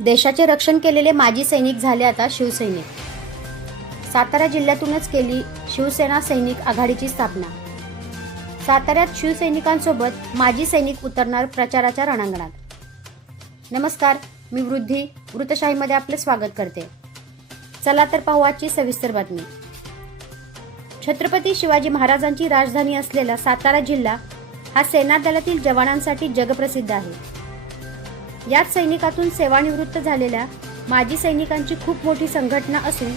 देशाचे रक्षण केलेले माजी सैनिक झाले आता शिवसैनिक. सातारा जिल्ह्यातूनच केली शिवसेना सैनिक आघाडीची स्थापना. साताऱ्यात शिवसैनिकांसोबत माजी सैनिक उतरणार प्रचाराच्या रणांगणात. नमस्कार मी वृद्धी वृतशाहीमध्ये आपले स्वागत करते. चला तर पाहू आजची सविस्तर बातमी. छत्रपती शिवाजी महाराजांची राजधानी असलेला सातारा जिल्हा हा सेना दलातील जवानांसाठी जगप्रसिद्ध आहे. याच सैनिकातून सेवानिवृत्त झालेल्या माजी सैनिकांची खूप मोठी संघटना असून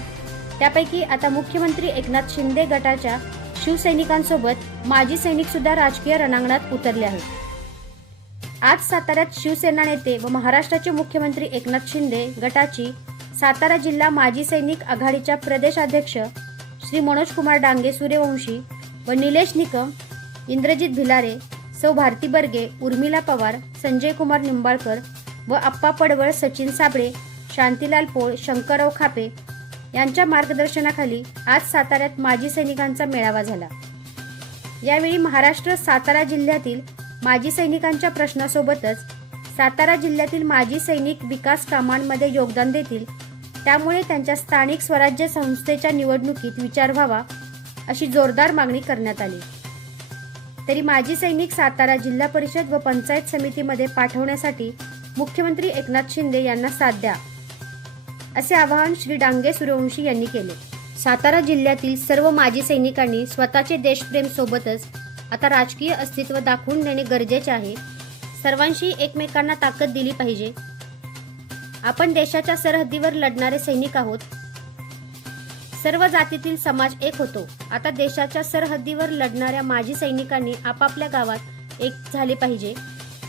त्यापैकी आता मुख्यमंत्री एकनाथ शिंदे गटाच्या शिवसैनिकांसोबत माजी सैनिक सुद्धा राजकीय रणांगणात उतरले आहेत. आज साताऱ्यात शिवसेना नेते व महाराष्ट्राचे मुख्यमंत्री एकनाथ शिंदे गटाची सातारा जिल्हा माजी सैनिक आघाडीच्या प्रदेशाध्यक्ष श्री मनोज कुमार डांगे सूर्यवंशी व निलेश निकम इंद्रजित भिलारे सौ भारती बर्गे उर्मिला पवार संजय कुमार निंबाळकर व आप्पा पडवळ सचिन साबळे शांतीलाल पोळ शंकरराव खापे यांच्या मार्गदर्शनाखाली आज साताऱ्यात माजी सैनिकांचा मेळावा झाला. यावेळी महाराष्ट्र सातारा जिल्ह्यातील माजी सैनिकांच्या प्रश्नासोबतच सातारा जिल्ह्यातील माजी सैनिक विकास कामांमध्ये योगदान देतील त्यामुळे त्यांच्या स्थानिक स्वराज्य संस्थेच्या निवडणुकीत विचार व्हावा अशी जोरदार मागणी करण्यात आली. तरी माजी सैनिक सातारा जिल्हा परिषद व पंचायत समितीमध्ये पाठवण्यासाठी मुख्यमंत्री एकनाथ शिंदे यांना साथ द्या असे आवाहन श्री डांगे सूर्यवंशी यांनी केले. सातारा जिल्ह्यातील सर्व माजी सैनिकांनी स्वतःचे देशप्रेम सोबतच आता राजकीय अस्तित्व दाखवून देणे गरजेचे आहे. सर्वांशी एकमेकांना ताकद दिली पाहिजे. आपण देशाच्या सरहद्दीवर लढणारे सैनिक आहोत. सर्व जातीतील समाज एक होतो. आता देशाच्या सरहद्दीवर लढणाऱ्या माजी सैनिकांनी आपापल्या गावात एक झाले पाहिजे.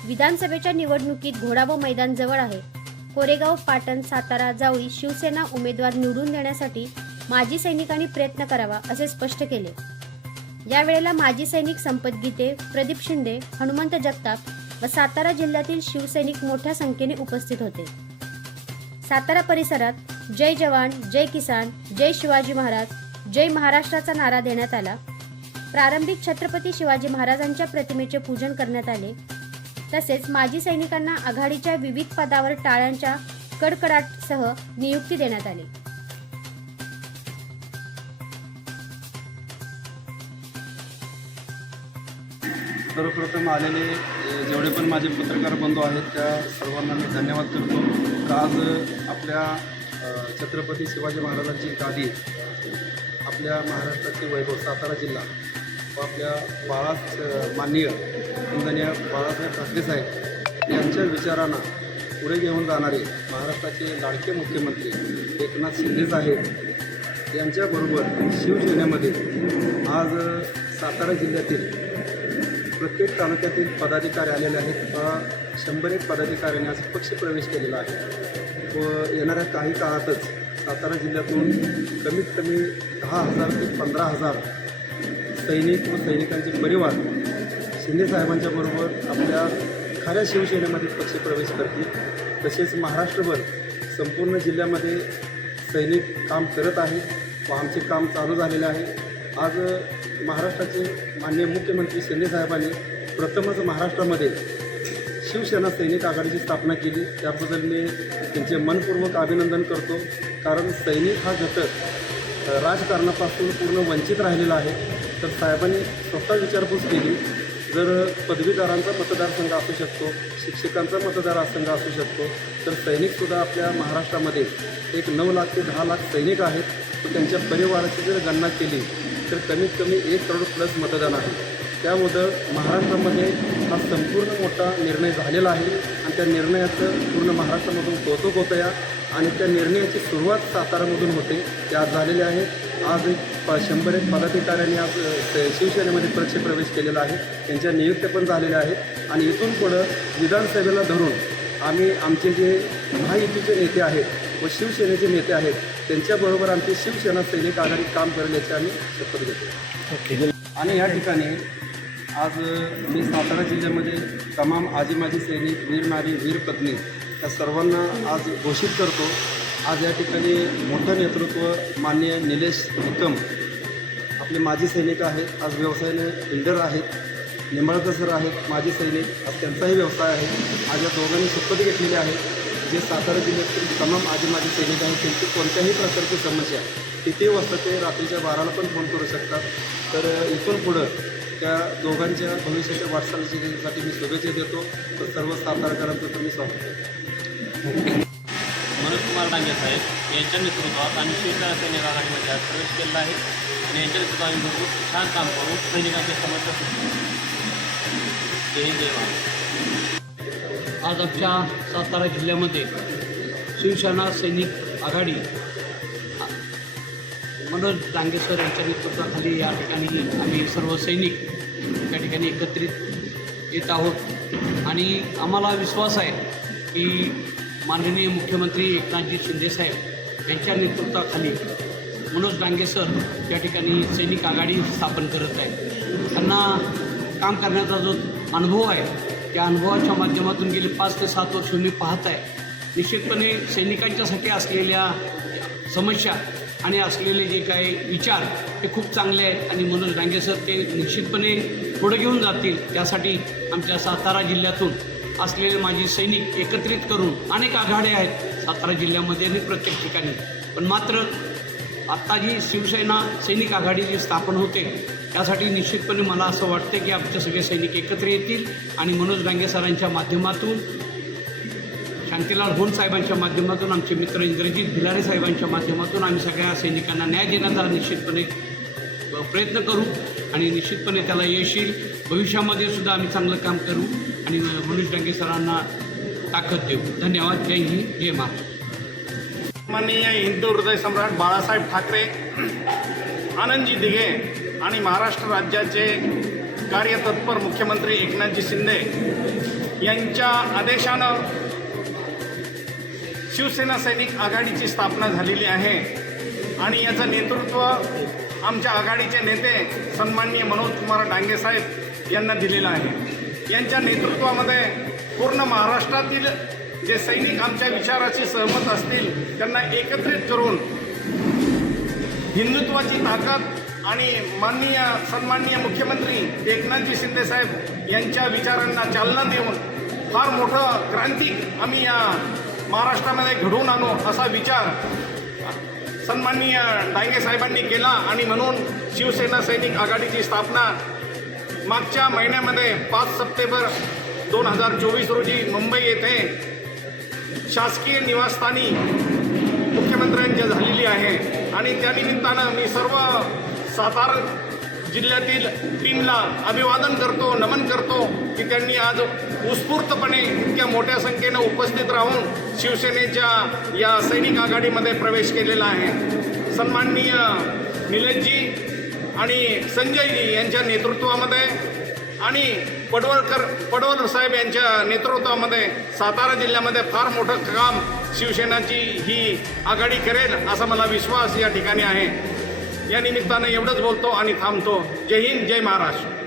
विधानसभेच्या निवडणुकीत घोडावं मैदान जवळ आहे. कोरेगाव पाटण सातारा जावळी शिवसेना उमेदवार निवडून देण्यासाठी माजी सैनिकांनी प्रयत्न करावा असे स्पष्ट केले. यावेळेला माजी सैनिक संपत गीते प्रदीप शिंदे हनुमंत जगताप व सातारा जिल्ह्यातील शिवसैनिक मोठ्या संख्येने उपस्थित होते. सातारा परिसरात जय जवान जय किसान जय शिवाजी महाराज जय महाराष्ट्राचा नारा देण्यात आला. प्रारंभिक छत्रपती शिवाजी महाराजांच्या प्रतिमेचे पूजन करण्यात आले. तसेच माजी सैनिकांना आघाडीच्या विविध पदावर टाळ्यांच्या कडकडाटसह नियुक्ती देण्यात आली. सर्वप्रथम आलेले जेवढे पण माझे पत्रकार बंधू आहेत त्या सर्वांना मी धन्यवाद करतो. आज आपल्या छत्रपती शिवाजी महाराजांची गादी आपल्या महाराष्ट्राचे वैभव सातारा जिल्हा व आपल्या बाळा माननीय इंदनीय बाळासाहेब ठाकरे साहेब यांच्या विचारांना पुढे घेऊन जाणारे महाराष्ट्राचे लाडके मुख्यमंत्री एकनाथ शिंदे साहेब यांच्याबरोबर शिवसेनेमध्ये आज सातारा जिल्ह्यातील प्रत्येक तालुक्यातील पदाधिकारी आलेले आहेत शंभर एक पदाधिकाऱ्यांनी आज पक्षप्रवेश केलेला आहे. व येणाऱ्या काही काळातच सातारा जिल्ह्यातून कमीत कमी दहा हजार ते पंधरा हजार सैनिक व सैनिकांचे परिवार शिंदेसाहेबांच्या बरोबर आपल्या खऱ्या शिवसेनेमध्ये पक्षप्रवेश करतील. तसेच महाराष्ट्रभर संपूर्ण जिल्ह्यामध्ये सैनिक काम करत आहेत व आमचे काम चालू झालेले आहे. आज महाराष्ट्राचे माननीय मुख्यमंत्री शिंदेसाहेबांनी प्रथमच महाराष्ट्रामध्ये शिवसेना सैनिक आघाडीची स्थापना केली. त्याबद्दल मी त्यांचे मनपूर्वक अभिनंदन करतो. कारण सैनिक हा घटक राजकारणापासून पूर्ण वंचित राहिलेला आहे. तर साहेबांनी स्वतः विचारपूस केली. जर पदवीधरांचा मतदारसंघ असू शकतो शिक्षकांचा मतदारसंघ असू शकतो तर सैनिकसुद्धा आपल्या महाराष्ट्रामध्ये एक नऊ लाख ते दहा लाख सैनिक आहेत. तर त्यांच्या परिवाराची जर गणना केली तर कमीत कमी एक करोड प्लस मतदान आहे. त्यामुळं महाराष्ट्रामध्ये हा संपूर्ण मोठा निर्णय झालेला आहे आणि त्या निर्णयाचं पूर्ण महाराष्ट्रामधून कौतुक होतं या आणि त्या निर्णयाची सुरुवात सातारामधून होते. ते आज झालेले आहे. आज एक प शंभर एक पदाधिकाऱ्यांनी आज शिवसेनेमध्ये स- शिवसेनेमध्ये केलेला आहे. त्यांच्या नियुक्त्या पण झालेल्या आहेत. आणि इथून पुढं विधानसभेला धरून आम्ही आमचे जे महायुतीचे नेते आहेत व शिवसेनेचे नेते आहेत त्यांच्याबरोबर आमची शिवसेना सैनिक आघाडीत काम करेल याची आम्ही शपथ घेतो. आणि या ठिकाणी आज मी सातारा जिल्ह्यामध्ये तमाम आजी माजी सैनिक वीर नारी वीर पत्नी या सर्वांना आज घोषित करतो. आज या ठिकाणी मोठं नेतृत्व माननीय निलेश निकम आपले माजी सैनिक आहेत आज व्यवसायाने बिल्डर आहेत निंबाळकर सर आहेत माजी सैनिक आज त्यांचाही व्यवसाय आहे. आज या दोघांनी शपथ घेतलेली आहे. जे सातारा जिल्ह्यातील तमाम आदिमाजी सैनिक आहेत त्यांची कोणत्याही प्रकारची समस्या किती वाजता ते रात्रीच्या बाराला पण फोन करू शकतात. तर इथून पुढं त्या दोघांच्या भविष्याच्या वाटचालीसाठी मी शुभेच्छा देतो. तर सर्व सातारकरांचं तुम्ही स्वागत करतो मनोज कुमार डांगे साहेब यांच्या नेतृत्वात आम्ही शिवसेना सैनिक आघाडीमध्ये आज प्रवेश केलेला आहे. आणि यांच्या नेतृत्वात आम्ही भरपूर छान काम करू सैनिकांच्या समस्या जय जय आज आमच्या सातारा जिल्ह्यामध्ये शिवसेना सैनिक आघाडी मनोज डांगेसर यांच्या नेतृत्वाखाली या ठिकाणी आम्ही सर्व सैनिक या ठिकाणी एकत्रित येत आहोत. आणि आम्हाला विश्वास आहे की माननीय मुख्यमंत्री एकनाथजी शिंदेसाहेब यांच्या नेतृत्वाखाली मनोज डांगेसर या ठिकाणी सैनिक आघाडी स्थापन करत आहे त्यांना काम करण्याचा जो अनुभव आहे त्या अनुभवाच्या माध्यमातून गेली पाच ते सात वर्ष मी पाहत आहे निश्चितपणे सैनिकांच्यासाठी असलेल्या समस्या आणि असलेले जे काही विचार ते खूप चांगले आहेत. आणि मनोज डांगे सर ते निश्चितपणे पुढे घेऊन जातील. त्यासाठी आमच्या सातारा जिल्ह्यातून असलेले माझी सैनिक एकत्रित करून अनेक आघाडे आहेत. सातारा जिल्ह्यामध्ये आणि प्रत्येक ठिकाणी. पण मात्र आत्ता जी शिवसेना सैनिक आघाडीची स्थापन होते त्यासाठी निश्चितपणे मला असं वाटतं की आमचे सगळे सैनिक एकत्र येतील आणि मनोज डांगे सरांच्या माध्यमातून शांतीलाल होन साहेबांच्या माध्यमातून आमचे मित्र इंद्रजित भिलारे साहेबांच्या माध्यमातून आम्ही सगळ्या सैनिकांना न्याय देण्याचा निश्चितपणे प्रयत्न करू आणि निश्चितपणे त्याला यश येईल. भविष्यामध्ये सुद्धा आम्ही चांगलं काम करू आणि मनोज डांगे सरांना ताकद देऊ. धन्यवाद. जय हिंद. जय महाराष्ट्र. माननीय हिंदू हृदय सम्राट बाळासाहेब ठाकरे आनंदजी दिघे आणि महाराष्ट्र राज्याचे कार्यतत्पर मुख्यमंत्री एकनाथजी शिंदे यांच्या आदेशानं शिवसेना सैनिक आघाडीची स्थापना झालेली आहे आणि याचं नेतृत्व आमच्या आघाडीचे नेते सन्माननीय मनोज कुमार डांगेसाहेब यांना दिलेलं आहे. यांच्या नेतृत्वामध्ये पूर्ण महाराष्ट्रातील जे सैनिक आमच्या विचाराशी सहमत असतील त्यांना एकत्रित करून हिंदुत्वाची ताकद आणि माननीय सन्माननीय मुख्यमंत्री एकनाथजी शिंदे साहेब यांच्या विचारांना चालना देऊन फार मोठं क्रांती आम्ही या महाराष्ट्रामध्ये घडवून आणू असा विचार सन्माननीय डांगे साहेबांनी केला आणि म्हणून शिवसेना सैनिक आघाडीची स्थापना मागच्या महिन्यामध्ये पाच सप्टेंबर दोन हजार चोवीस रोजी मुंबई येथे शासकीय निवासस्थानी मुख्यमंत्र्यांच्या झालेली आहे. आणि त्यानिमित्तानं मी सर्व सातारा जिल्ह्यातील टीमला अभिवादन करतो नमन करतो की त्यांनी आज उत्स्फूर्तपणे इतक्या मोठ्या संख्येनं उपस्थित राहून शिवसेनेच्या या सैनिक आघाडीमध्ये प्रवेश केलेला आहे. सन्माननीय निलेशजी आणि संजयजी यांच्या नेतृत्वामध्ये आणि पडवळकर पडवळ साहेब यांच्या नेतृत्वामध्ये सातारा जिल्ह्यामध्ये फार मोठं काम शिवसेनाची ही आघाडी करेल असा मला विश्वास या ठिकाणी आहे. या निमित्तानं एवढंच बोलतो आणि थांबतो. जय हिंद जय महाराष्ट्र.